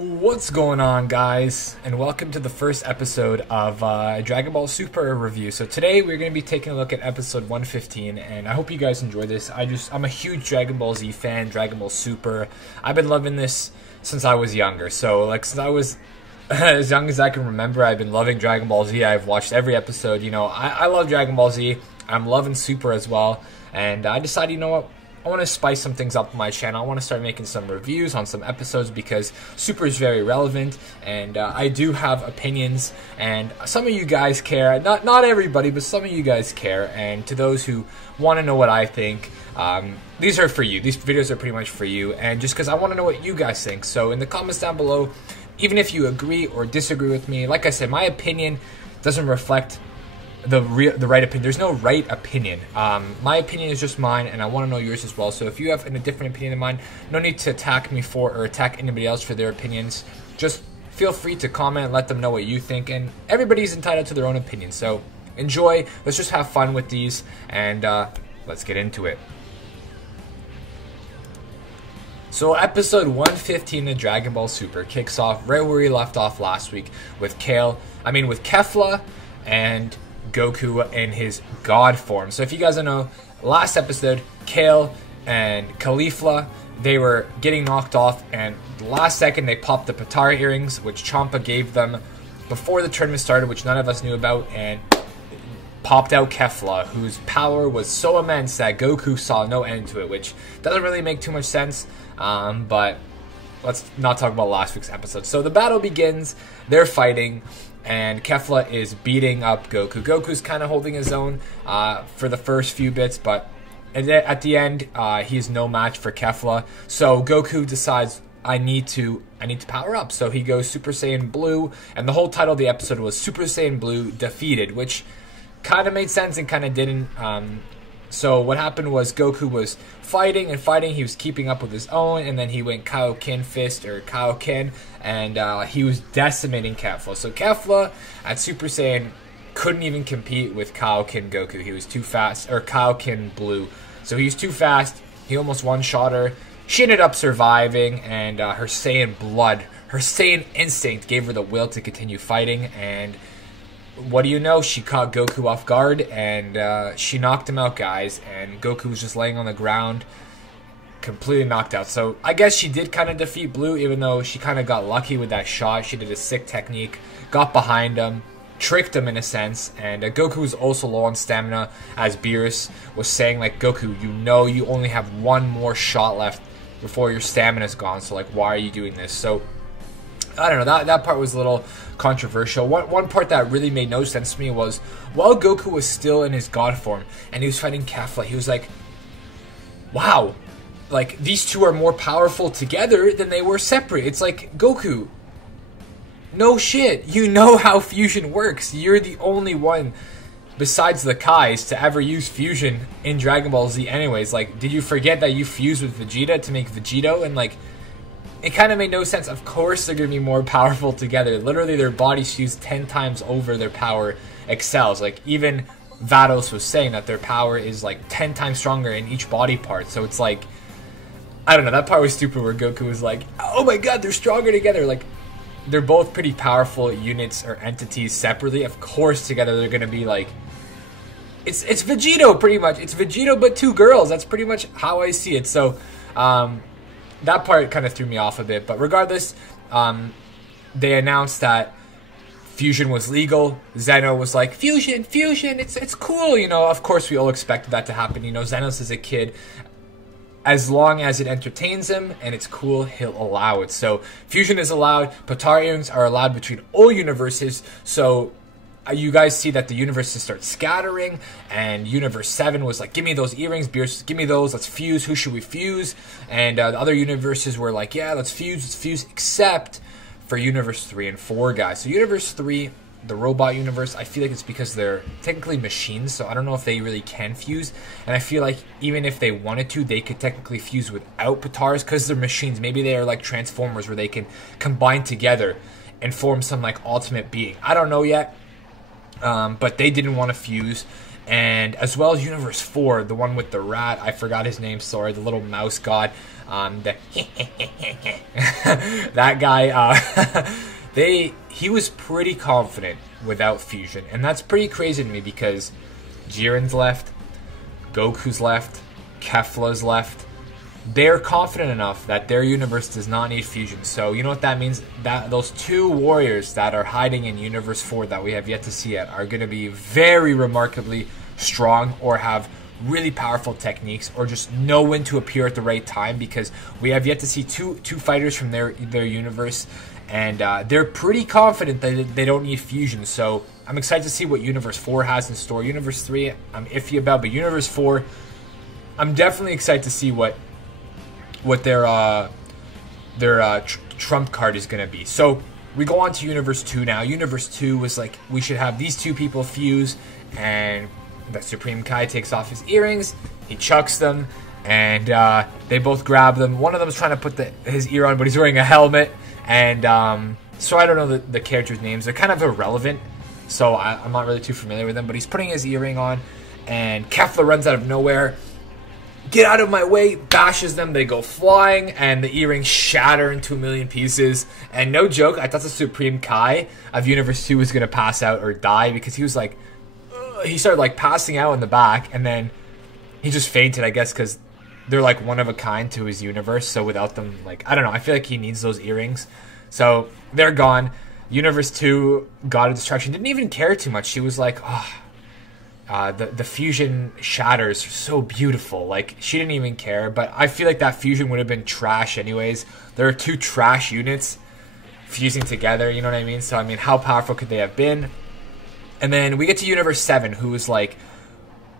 What's going on, guys, and welcome to the first episode of Dragon Ball Super review. So today we're going to be taking a look at episode 115, and I hope you guys enjoy this. I'm a huge Dragon Ball Z fan, Dragon Ball Super. I've been loving this since I was younger. So since I was as young as I can remember, I've been loving Dragon Ball Z. I've watched every episode. I love Dragon Ball Z. I'm loving Super as well, and I decided, you know what? I want to spice some things up on my channel. I want to start making some reviews on some episodes because Super is very relevant, and I do have opinions, and some of you guys care. Not everybody, but some of you guys care, and to those who want to know what I think, these are for you. These videos are pretty much for you, and just because I want to know what you guys think. So in the comments down below, even if you agree or disagree with me, like I said, my opinion doesn't reflect the right opinion. There's no right opinion. My opinion is just mine, and I want to know yours as well. So if you have a different opinion than mine, no need to attack me for or attack anybody else for their opinions. Just feel free to comment and let them know what you think, and everybody's entitled to their own opinion. So enjoy. Let's just have fun with these, and let's get into it. So episode 115 of Dragon Ball Super kicks off right where we left off last week with Kefla and Goku in his god form. So if you guys don't know, last episode, Kale and Kefla, they were getting knocked off, and the last second they popped the Potara earrings, which Champa gave them before the tournament started, which none of us knew about, and popped out Kefla, whose power was so immense that Goku saw no end to it, which doesn't really make too much sense, but let's not talk about last week's episode. So the battle begins, they're fighting, and Kefla is beating up Goku. Goku's kind of holding his own for the first few bits, but at the end, he's no match for Kefla. So Goku decides, I need to power up. So he goes Super Saiyan Blue, and the whole title of the episode was Super Saiyan Blue Defeated, which kind of made sense and kind of didn't. So what happened was Goku was fighting and fighting. He was keeping up with his own, and then he went Kaioken Fist or Kaioken, and he was decimating Kefla. So Kefla at Super Saiyan couldn't even compete with Kaioken Goku. He was too fast, or Kaioken Blue. So he was too fast. He almost one-shot her. She ended up surviving, and her Saiyan blood, her Saiyan instinct gave her the will to continue fighting, and what do you know? She caught Goku off guard, and she knocked him out, guys. And Goku was just laying on the ground, completely knocked out. So I guess she did kind of defeat Blue, even though she kind of got lucky with that shot. She did a sick technique, got behind him, tricked him in a sense. And Goku was also low on stamina, as Beerus was saying, like, Goku, you only have one more shot left before your stamina's gone. So, like, why are you doing this? So I don't know, that part was a little controversial. One part that really made no sense to me was, while Goku was still in his god form and he was fighting Kefla, he was like, wow, like, these two are more powerful together than they were separate. It's like, Goku, no shit, you know how fusion works. You're the only one besides the Kais to ever use fusion in Dragon Ball Z anyways. Like, did you forget that you fused with Vegeta to make Vegito? And like, it kind of made no sense. Of course they're going to be more powerful together. Literally, their bodies fuse 10 times over their power excels. Like, even Vados was saying that their power is, like, 10 times stronger in each body part. So it's like, I don't know, that part was stupid where Goku was like, oh my god, they're stronger together. Like, they're both pretty powerful units or entities separately. Of course, together they're going to be, like, it's Vegito, pretty much. It's Vegito, but two girls. That's pretty much how I see it. So, that part kind of threw me off a bit, but regardless, they announced that fusion was legal. Zeno was like, fusion, it's cool, you know. Of course, we all expected that to happen. You know, Zenos is a kid. As long as it entertains him and it's cool, he'll allow it. So fusion is allowed. Potara earrings are allowed between all universes. So you guys see that the universes start scattering, and Universe 7 was like, give me those earrings, Beerus, give me those, let's fuse, who should we fuse? And the other universes were like, yeah, let's fuse, except for Universe 3 and 4, guys. So Universe 3, the robot universe, I feel like it's because they're technically machines, so I don't know if they really can fuse, and I feel like even if they wanted to, they could technically fuse without Potaras, because they're machines. Maybe they are like Transformers, where they can combine together and form some like ultimate being. I don't know yet. But they didn't want to fuse, and as well as Universe 4, the one with the rat, I forgot his name, sorry, the little mouse god, The that guy, he was pretty confident without fusion, and that's pretty crazy to me because Jiren's left, Goku's left, Kefla's left. They're confident enough that their universe does not need fusion. So you know what that means? That those two warriors that are hiding in Universe 4 that we have yet to see yet are going to be very remarkably strong, or have really powerful techniques, or just know when to appear at the right time, because we have yet to see two fighters from their universe, and they're pretty confident that they don't need fusion. So I'm excited to see what Universe 4 has in store. Universe 3 I'm iffy about, but Universe 4 I'm definitely excited to see what their trump card is going to be. So we go on to Universe 2 now. Universe 2 was like, we should have these two people fuse, and the Supreme Kai takes off his earrings, he chucks them, and they both grab them. One of them is trying to put his ear on, but he's wearing a helmet, and so I don't know the characters' names. They're kind of irrelevant, so I'm not really too familiar with them, but he's putting his earring on, and Kefla runs out of nowhere. Get out of my way, bashes them, they go flying, and the earrings shatter into a million pieces. And no joke, I thought the Supreme Kai of Universe 2 was going to pass out or die, because he was like, he started like passing out in the back, and then he just fainted, I guess, because they're like one of a kind to his universe. So without them, like, I don't know, I feel like he needs those earrings. So they're gone. Universe 2, God of Destruction, didn't even care too much. She was like, oh, the fusion shatters are so beautiful. Like, she didn't even care, but I feel like that fusion would have been trash anyways. There are two trash units fusing together, you know what I mean? So, I mean, how powerful could they have been? And then we get to Universe 7, who is like,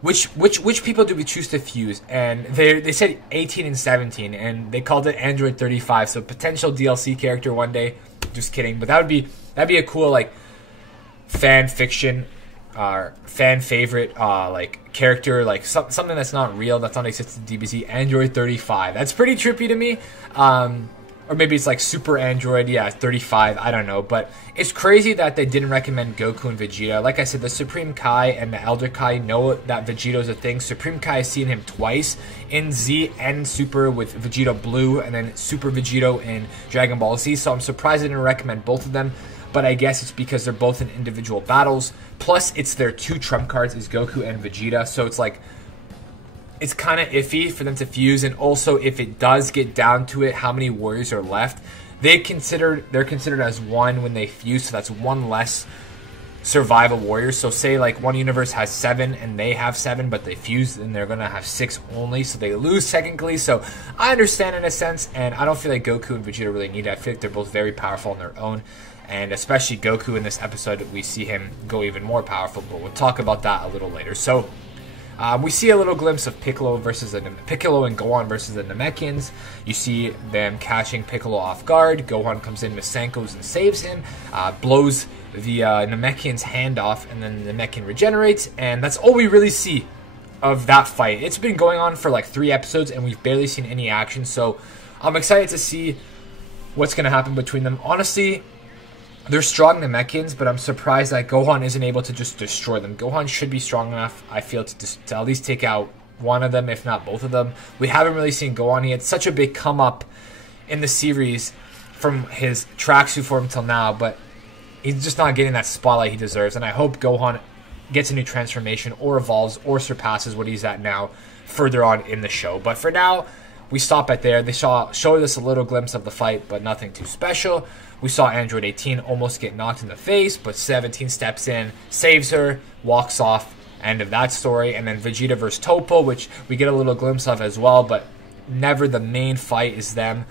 which people do we choose to fuse? And they said 18 and 17, and they called it Android 35, so potential DLC character one day. Just kidding, but that'd be a cool, like, fan fiction, fan favorite, like, character, like something that's not real, that's not existent in DBZ. Android 35, that's pretty trippy to me. Or maybe it's like Super Android, yeah, 35, I don't know. But it's crazy that they didn't recommend Goku and Vegeta. Like I said, the Supreme Kai and the Elder Kai know that Vegeta's a thing. Supreme Kai has seen him twice in Z and Super with Vegeta Blue, and then Super Vegeta in Dragon Ball Z. So I'm surprised they didn't recommend both of them. But I guess it's because they're both in individual battles. Plus, it's their two trump cards is Goku and Vegeta. So it's like, it's kind of iffy for them to fuse. And also, if it does get down to it, how many warriors are left? They're considered as one when they fuse. So that's one less survival warriors. So say like one universe has 7 and they have 7, but they fuse and they're going to have 6 only. So they lose technically. So I understand in a sense. And I don't feel like Goku and Vegeta really need it. I feel like they're both very powerful on their own. And especially Goku in this episode, we see him go even more powerful. But we'll talk about that a little later. So we see a little glimpse of Piccolo and Gohan versus the Namekians. You see them catching Piccolo off guard. Gohan comes in with Sankos and saves him, blows the Namekian's hand off, and then the Namekian regenerates. And that's all we really see of that fight. It's been going on for like 3 episodes, and we've barely seen any action. So I'm excited to see what's going to happen between them. Honestly, they're strong Namekians, but I'm surprised that Gohan isn't able to just destroy them. Gohan should be strong enough, I feel, to at least take out one of them, if not both of them. We haven't really seen Gohan. He had such a big come up in the series from his tracksuit form till now, but he's just not getting that spotlight he deserves. And I hope Gohan gets a new transformation or evolves or surpasses what he's at now further on in the show. But for now, we stop at there. They showed us a little glimpse of the fight, but nothing too special. We saw Android 18 almost get knocked in the face, but 17 steps in, saves her, walks off. End of that story. And then Vegeta versus Topo, which we get a little glimpse of as well, but never the main fight is them.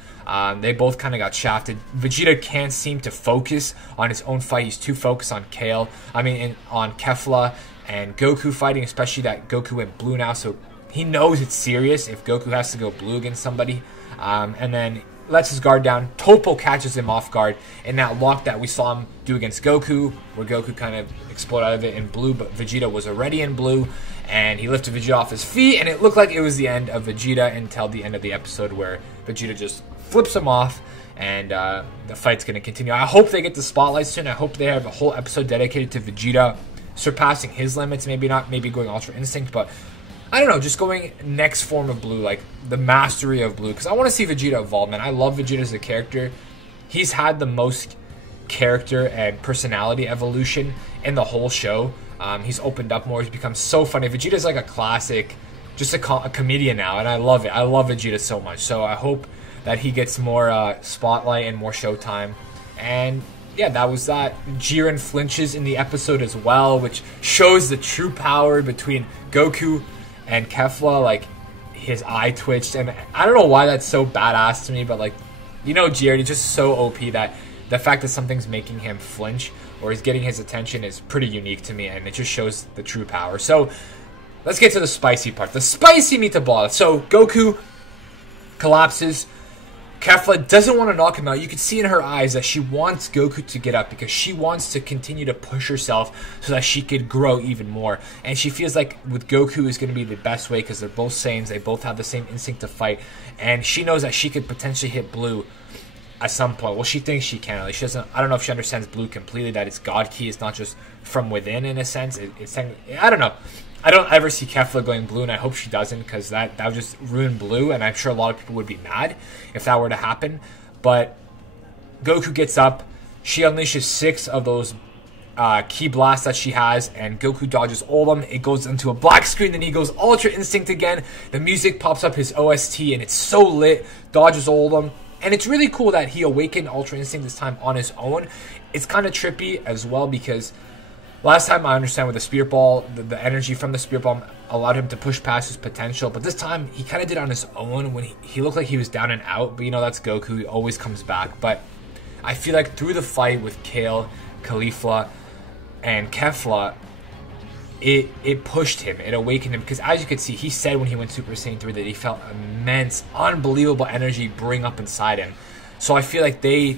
They both kind of got shafted. Vegeta can't seem to focus on his own fight. He's too focused on on Kefla and Goku fighting, especially that Goku went blue now, so he knows it's serious if Goku has to go blue against somebody. And then lets his guard down. Topo catches him off guard in that lock that we saw him do against Goku, where Goku kind of exploded out of it in blue, but Vegeta was already in blue, and he lifted Vegeta off his feet, and it looked like it was the end of Vegeta until the end of the episode, where Vegeta just flips him off, and the fight's going to continue. I hope they get the spotlight soon. I hope they have a whole episode dedicated to Vegeta surpassing his limits, maybe going Ultra Instinct, but I don't know, just going next form of blue, like the mastery of blue. Because I want to see Vegeta evolve, man. I love Vegeta as a character. He's had the most character and personality evolution in the whole show. He's opened up more. He's become so funny. Vegeta's like a classic, just a comedian now, and I love it. I love Vegeta so much. So I hope that he gets more spotlight and more showtime. And yeah, that was that. Jiren flinches in the episode as well, which shows the true power between Goku and Kefla. Like, his eye twitched, and I don't know why that's so badass to me, but like, you know, Jiren, he's just so OP that the fact that something's making him flinch or is getting his attention is pretty unique to me, and it just shows the true power. So let's get to the spicy part, the spicy meatball. So Goku collapses. Kefla doesn't want to knock him out. You can see in her eyes that she wants Goku to get up because she wants to continue to push herself so that she could grow even more. And she feels like with Goku is going to be the best way because they're both Saiyans. They both have the same instinct to fight. And she knows that she could potentially hit Blue at some point. Well, she thinks she can. At least she doesn't. I don't know if she understands Blue completely. That it's God Key. It's not just from within in a sense. It's I don't know. I don't ever see Kefla going blue, and I hope she doesn't, because that would just ruin Blue, and I'm sure a lot of people would be mad if that were to happen. But Goku gets up. She unleashes 6 of those key blasts that she has, and Goku dodges all of them. It goes into a black screen, then he goes Ultra Instinct again. The music pops up his OST, and it's so lit. Dodges all of them. And it's really cool that he awakened Ultra Instinct this time on his own. It's kind of trippy as well, because last time, I understand with the Spirit Ball, the energy from the Spirit Ball allowed him to push past his potential. But this time, he kind of did it on his own when he looked like he was down and out. But, you know, that's Goku. He always comes back. But I feel like through the fight with Kale, Caulifla, and Kefla, it pushed him. It awakened him. Because as you can see, he said when he went Super Saiyan 3 that he felt immense, unbelievable energy bring up inside him. So I feel like they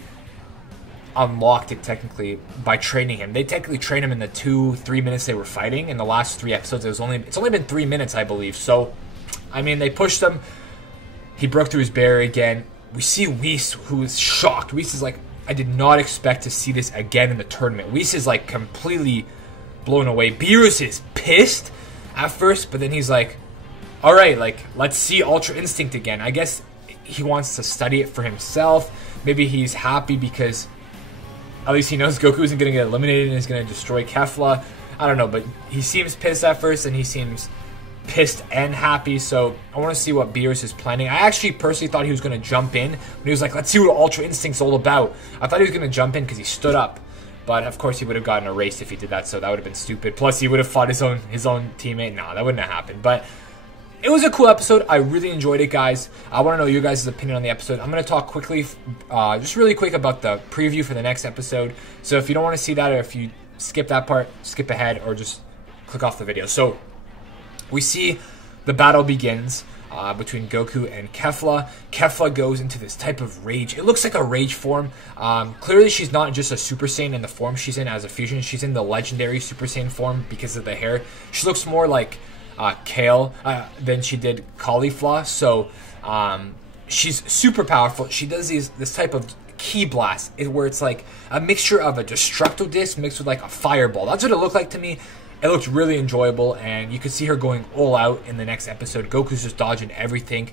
unlocked it technically by training him. They technically trained him in the 2-3 minutes they were fighting. In the last 3 episodes, it's only been 3 minutes, I believe. So, I mean, they pushed him. He broke through his barrier again. We see Whis, who is shocked. Whis is like, I did not expect to see this again in the tournament. Whis is like completely blown away. Beerus is pissed at first, but then he's like, all right, like, let's see Ultra Instinct again. I guess he wants to study it for himself. Maybe he's happy because at least he knows Goku isn't going to get eliminated and is going to destroy Kefla. I don't know, but he seems pissed at first, and he seems pissed and happy. So I want to see what Beerus is planning. I actually personally thought he was going to jump in when he was like, let's see what Ultra Instinct's all about. I thought he was going to jump in because he stood up. But of course he would have gotten erased if he did that, so that would have been stupid. Plus he would have fought his own teammate. No, that wouldn't have happened. But it was a cool episode. I really enjoyed it, guys. I want to know your guys' opinion on the episode. I'm going to talk quickly, just really quick about the preview for the next episode. So if you don't want to see that, or if you skip that part, skip ahead, or just click off the video. So we see the battle begins between Goku and Kefla. Kefla goes into this type of rage. It looks like a rage form. Clearly she's not just a Super Saiyan in the form she's in as a fusion. She's in the legendary Super Saiyan form because of the hair. She looks more like Kale than she did Caulifla. So she's super powerful. She does this type of key blast where it's like a mixture of a destructo disc mixed with like a fireball. That's what it looked like to me. It looked really enjoyable, and you could see her going all out in the next episode. Goku's just dodging everything.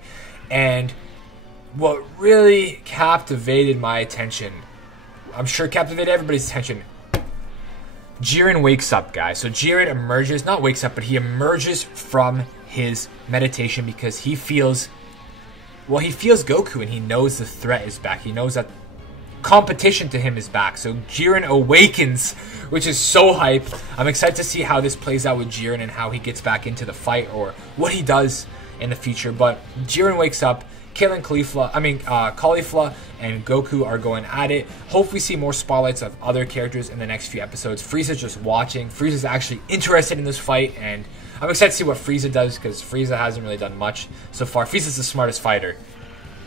And what really captivated my attention, I'm sure captivated everybody's attention, Jiren wakes up, guys. So Jiren emerges, not wakes up, but he emerges from his meditation because he feels Goku, and he knows the threat is back. He knows that competition to him is back. So Jiren awakens, which is so hype. I'm excited to see how this plays out with Jiren and how he gets back into the fight or what he does in the future. But Jiren wakes up. Kale and Caulifla and Goku are going at it. Hope we see more spotlights of other characters in the next few episodes. Frieza's just watching. Frieza's actually interested in this fight, and I'm excited to see what Frieza does because Frieza hasn't really done much so far. Frieza's the smartest fighter.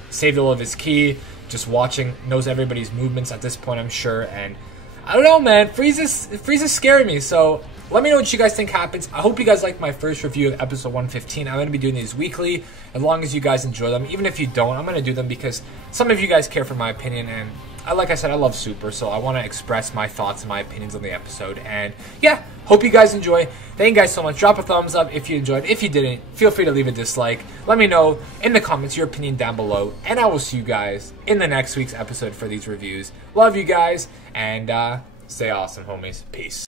Saved all of his ki, just watching, knows everybody's movements at this point, I'm sure. And I don't know, man. Frieza's scaring me. So let me know what you guys think happens. I hope you guys like my first review of episode 115. I'm going to be doing these weekly, as long as you guys enjoy them. Even if you don't, I'm going to do them because some of you guys care for my opinion. And like I said, I love Super, so I want to express my thoughts and my opinions on the episode. And yeah, hope you guys enjoy. Thank you guys so much. Drop a thumbs up if you enjoyed. If you didn't, feel free to leave a dislike. Let me know in the comments your opinion down below. And I will see you guys in the next week's episode for these reviews. Love you guys, and stay awesome, homies. Peace.